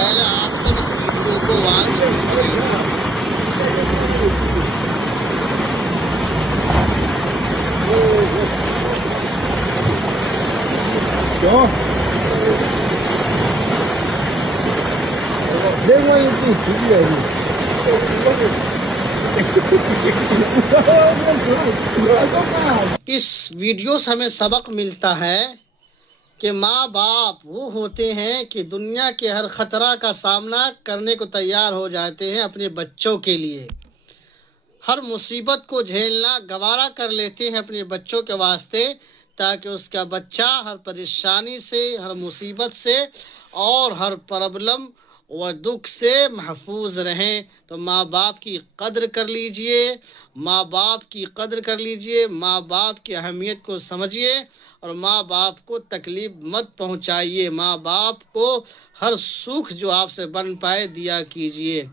पहले आप सब इस वीडियो को वॉच कीजिए। क्यों देखो ये ठीक है इस वीडियो से हमें सबक मिलता है कि माँ बाप वो होते हैं कि दुनिया के हर खतरा का सामना करने को तैयार हो जाते हैं अपने बच्चों के लिए। हर मुसीबत को झेलना गवारा कर लेते हैं अपने बच्चों के वास्ते, ताकि उसका बच्चा हर परेशानी से, हर मुसीबत से और हर प्रॉब्लम व दुख से महफूज रहें। तो माँ बाप की कद्र कर लीजिए, माँ बाप की कद्र कर लीजिए, माँ बाप की अहमियत को समझिए और माँ बाप को तकलीफ़ मत पहुँचाइए। माँ बाप को हर सुख जो आपसे बन पाए दिया कीजिए।